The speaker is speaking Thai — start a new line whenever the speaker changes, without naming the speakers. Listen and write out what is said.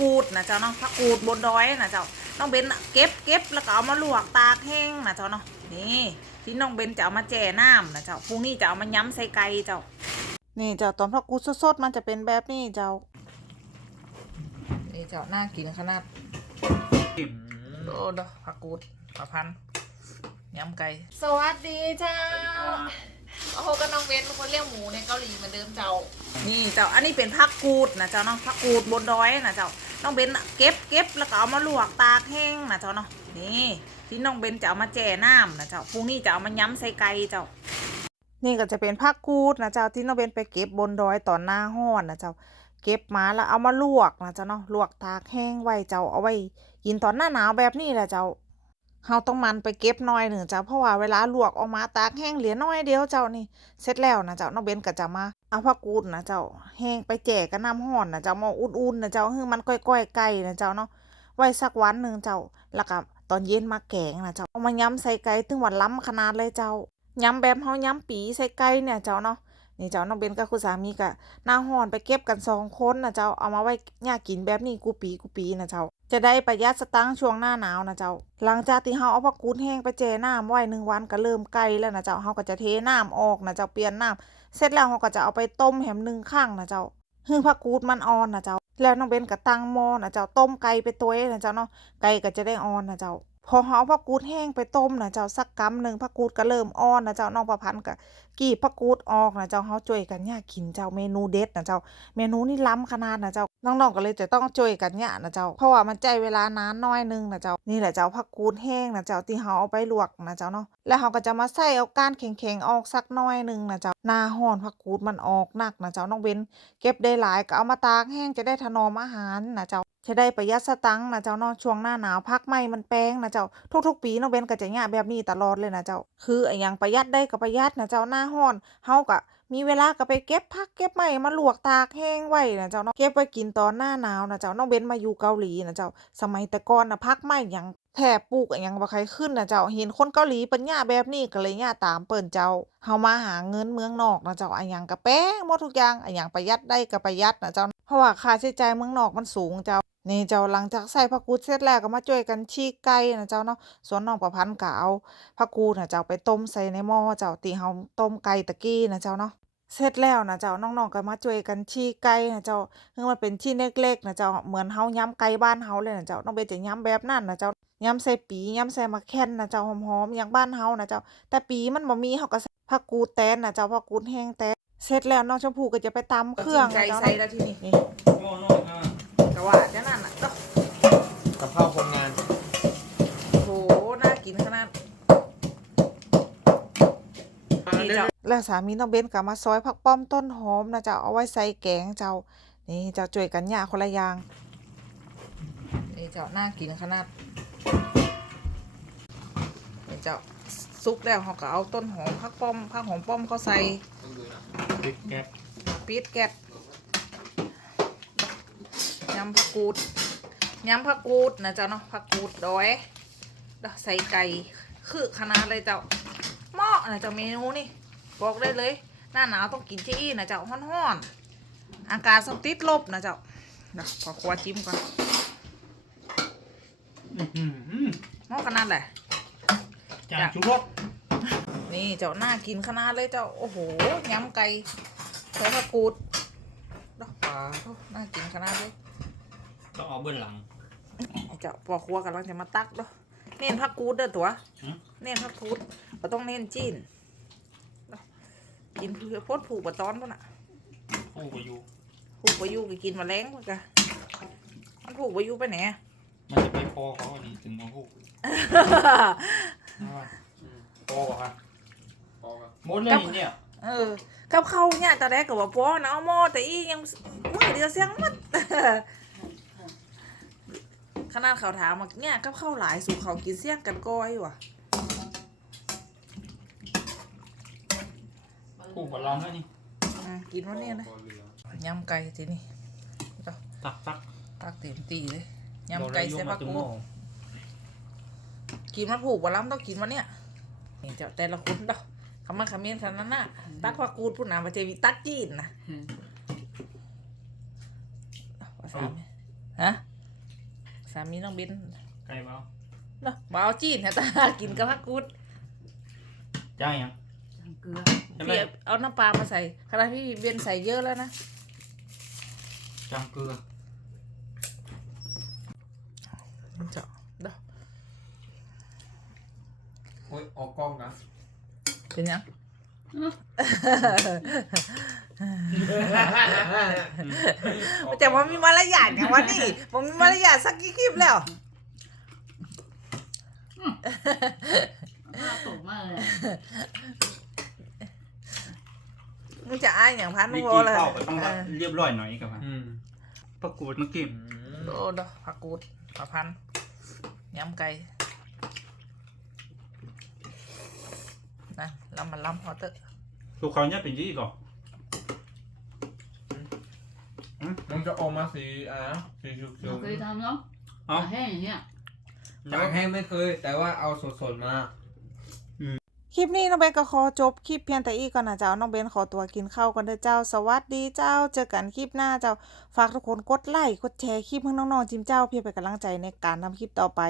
กูดนะเจ้าเนาะผักกูดบนดอยนะเจ้าน้องเบนน่ะเก็บเก็บแล้วก็เอามาลวกตากแห้งนะเจ้าเนาะนี่ที่น้องเบนจะเอามาแจ่น้ำนะเจ้าพรุ่งนี้จะเอามาย้ำใส่ไก่เจ้านี่เจ้าตอนผักกูดสดๆมันจะเป็นแบบนี้เจ้านี่เจ้าน่ากินขนาดโอ้ดอกผักกูดมะพันย้ำไก่สวัสดีเจ้าโอ้โหก็น้องเบนเป็นคนเลี้ยงหมูในเกาหลีเหมือนเดิมเจ้า นี่เจ้า อันนี้เป็นผักกูดนะเจ้าเนาะผักกูดบนดอยนะเจ้า น้องเบนเก็บเก็บแล้วก็เอามาลวกตากแห้งนะเจ้าเนาะนี่ที่น้องเบนจะเอามาแจ่น้ำนะเจ้าพรุ่งนี้จะเอามาย้ำใส่ไก่เจ้า นี่ก็จะเป็นผักกูดนะเจ้าที่น้องเบนไปเก็บบนดอยตอนหน้าห้อนนะเจ้าเก็บมาแล้วเอามาลวกนะเจ้าเนาะลวกตากแห้งไว้เจ้าเอาไว้กินตอนหน้าหนาวแบบนี้แหละเจ้าเฮาต้องมันไปเก็บน้อยหนึ่งเจ้าเพราะว่าเวลาลวกออกมาตากแห้งเหลือน้อยเดียวเจ้านี่เสร็จแล้วนะเจ้าน้องเบนก็จะมา เอาผักกูดนะเจ้าแห้งไปแจกกับน้ำห่อนนะเจ้ามาอุ่นๆนะเจ้าให้มันก้อยๆไก่นะเจ้าเนาะไว้สักวันหนึ่งเจ้าแล้วก็ตอนเย็นมาแกงนะเจ้าเอามาย้ำใส่ไก่ถึงวันล้ำขนาดเลยเจ้าย้ำแบบเฮาย้ำปีใส่ไก่เนี่ยเจ้าเนาะ นี่เจ้าน้องเบนกับคุณสามีก็หน้าหอนไปเก็บกันสองคนนะเจ้าเอามาไว้ย่ากินแบบนี้กูปีกูปีนะเจ้า จะได้ประหยัดสตังค์ช่วงหน้าหนาวนะเจ้า หลังจากที่เฮาเอาผักกูดแห้งไปเจน้ำไว้หนึ่งวันก็เริ่มไกลแล้วนะเจ้าเฮาก็จะเทน้ำออกนะเจ้าเปลี่ยนน้ำเสร็จแล้วเฮาก็จะเอาไปต้มแหมหนึ่งข้างนะเจ้าหึ่งผักกูดมันอ่อนนะเจ้า แล้วน้องเบนก็ตั้งหม้อนะเจ้าต้มไก่ไปตัวนะเจ้าเนาะไก่ก็จะได้อ่อนนะเจ้า พอเฮาเอาผักกูดแห้งไปต้มนะเจ้าสักกำหนึ่งผักกูดก็เริ่มอ่อนนะเจ้าน้องประพันธ์ก็กีบผักกูดออกนะเจ้าเฮาช่วยกันย่ากินเจ้าเมนูเด็ดนะเจ้าเมนูนี่ล้ำขนาดนะเจ้าน้องๆก็เลยจะต้องช่วยกันเนี่ยนะเจ้าเพราะว่ามันใจเวลานานน้อยหนึงนะเจ้านี่แหละเจ้าผักกูดแห้งนะเจ้าที่เฮาเอาไปลวกนะเจ้าเนาะแล้วเฮาก็จะมาใส่เอาก้านแข็งๆออกสักน้อยหนึงนะเจ้าหน้าห้อนผักกูดมันออกหนักนะเจ้าน้องเบนเก็บได้หลายก็เอามาตากแห้งจะได้ถนอมอาหารนะเจ้า จะได้ประหยัดสตังค์นะเจ้าเนาะช่วงหน้าหนาวพักไม้มันแพงนะเจ้าทุกๆ ปีน้องเบนก็จะเนี่ยแบบนี้ตลอดเลยนะเจ้า คือไอ้หยังประหยัดได้ก็ประหยัดนะเจ้าหน้าห้อนเฮาก็มีเวลาก็ไปเก็บผักเก็บไม้มาลวกตากแห้งไว้นะเจ้าเนาะเก็บไว้กินตอนหน้าหนาวนะเจ้าน้องเบนมาอยู่เกาหลีนะเจ้า สมัยแต่ก่อนนะพักไม้หยังแทบปลูกอะหยังบ่ใครขึ้นนะเจ้าเห็นคนเกาหลีเป็นหญ้าแบบนี้ก็เลยหญ้าตามเปิ้นเจ้าเฮามาหาเงินเมืองนอกนะเจ้าอะหยังก็แป้งหมดทุกอย่างอะหยังประหยัดได้ก็ประหยัดนะเจ้า เพราะว่าค่าใช้จ่ายเมืองนอกมันสูงเจ้า นี่เจ้าหลังจากใส่ผักกูดเสร็จแล้วก็มาช่วยกันฉีกไก่นะเจ้าเนาะ ส่วนน้องประพันธ์ก็เอาผักกูดนะเจ้าไปต้มใส่ในหม้อเจ้าที่เฮาต้มไก่ตะกี้นะเจ้าเนาะเสร็จแล้วนะเจ้าน้องๆก็มาช่วยกันฉีกไก่นะเจ้าคือมันเป็นชิ้นเล็กๆนะเจ้าเหมือนเฮาย้ำไก่บ้านเฮาเลยนะเจ้าน้องเบนจะย้ำแบบนั้นนะเจ้าย้ำใส่ปีย้ำใส่มะแค่นนะเจ้าหอมๆอย่างบ้านเฮานะเจ้าแต่ปีมันบ่มีเฮาก็ผักกูดแตนนะเจ้าผักกูดแห้งแตน เสร็จแล้วน้องชมพู่ก็จะไปตำเครื่องนะเจ้า
ใส่แล้วที่นี่
นี่
โน่นโน่นอ่ากะ
ว่าจะนั่นน่ะเนาะ
กับข้าวคนงาน
โหน่ากินขนาดนี่เจ้าแล้วสามีน้องเบนก็มาซอยผักป้อมต้นหอมนะเจ้าเอาไว้ใส่แกงเจ้า นี่เจ้าช่วยกันย่าคนละอย่างนี่เจ้าน่ากินขนาดนี่เจ้าซุกแล้วเขาก็เอาต้นหอมผักป้อมผักหอมป้อมเขาใส่
พริกแก๊บ
ปี๊ดแกบยำผักกูดยำผักกูดนะเจ้าเนาะผักกูดดอยแล้วใส่ไก่คือขนาดเลยเจ้าเหมาะนะเจ้าเมนูนี่บอกได้เลย หน้าหนาวต้องกินที่อี้นะเจ้าฮ้อนๆอากาศสติดลบนะเจ้าเดี๋ยวขอครัวจิ้มก่อน
อื้อหือ
เหมาะขนาดไหน
จานชูรส
นี่เจ้าน่ากินขนาดเลยเจ้า โอ้โหยำไก่ใส่ผักกูดดอกปลาโอ้น่ากินขนาดเลย
ต้องเอาเบื้องหลัง
ไอ้เจ้าปอกครัวกำลังจะมาตักเด้อเน้นผักกูดเด้อตัว
หือ
เน้นผักกูดเราต้องเน้นจีนเด้อกินเพื่อโพดผูกบะตอนพุ่นน่ะ
โอ้กอยู่
ผูกไปอยู่ก็กินแมาแรงพุ่นกะมันผูกไปอยู่ไปไหนอะ
มันจะไปคอเขาอันนี้ถึงมาพูดนะว่าคอก่อนครับ หมดเลยนี่เนี่ย
เออกับเขาวเนี่ยตอนแรกก็ว่าป้อนะเอาหม้อแต่อียังมือเดียวเสียงหมัดขนาดเขาถามว่าเนี่ยกับข้าวหลายสู่เขากินเสียงกันก้อยว่ะ
พูดกับเราแล้วนี่
อืมกินวันนี้นะยำไก่ทีนี่
ตักตัก
ตักเต็มตีเลยยำไก่เสียผัก
ตึง
กู
หม้อ
กินมันผูกว่าล้ำต้องกินวันเนี้ยนี่เจ้าแต่ละคนเด้อ คำมาคำเมียนขนาดนั้นน่ะตักผักกูดพูดนะมาเจวิตักจีนนะภาษาไหมฮะสามีน้องเบน
ไก่เมา
เนาะบ่เอาจีนฮะตากินกับผักกูด
จ้างยัง
เกลือ
ใช่ไหม
พี่เอาน้ำปลามาใส่ขณะพี่เบนใส่เยอะแล้วนะ
จ้างเกลือ
เจาะเด้อ
โอ้ยออกกล้องนะ
เป็นยังแต่ว่ามีมารยาทอย่างวะนี่ผมมีมารยาทสักกี่คลิปแล้ว
หน้าตกมากเลย
มึงจะอ้ายอย่างพัน
วิ
โว
ธี
เลย
เข้าก็ต้อง
เออ
เรียบร้อยหน่อยกับมัน
อืม
ประกูดเมื่อกี้
โอ้ดอกผักกูดมะพันยำไก่ นะลำมันลำฮอตเตอร์
ตัวเขาเนี่ยเป็นยี่ก่อน
มันจะออกมาสีอ่าสีชุกชุ
เรา
ก
เคยทำเนาะ
เอ้า
แห้งอย่างเงี้ย
จางแห้งไม่เคย แต่ว่าเอาสดๆมา
คลิปนี้น้องเบนก็ขอจบคลิปเพียงแต่อีกก่อนนะเจ้า น้องเบนขอตัวกินข้าวก่อนเด้อเจ้า สวัสดีเจ้า เจอกันคลิปหน้าเจ้า ฝากทุกคนกดไลค์ กดแชร์คลิปให้น้องๆจิมเจ้าเพื่อเป็นกำลังใจในการทำคลิปต่อไป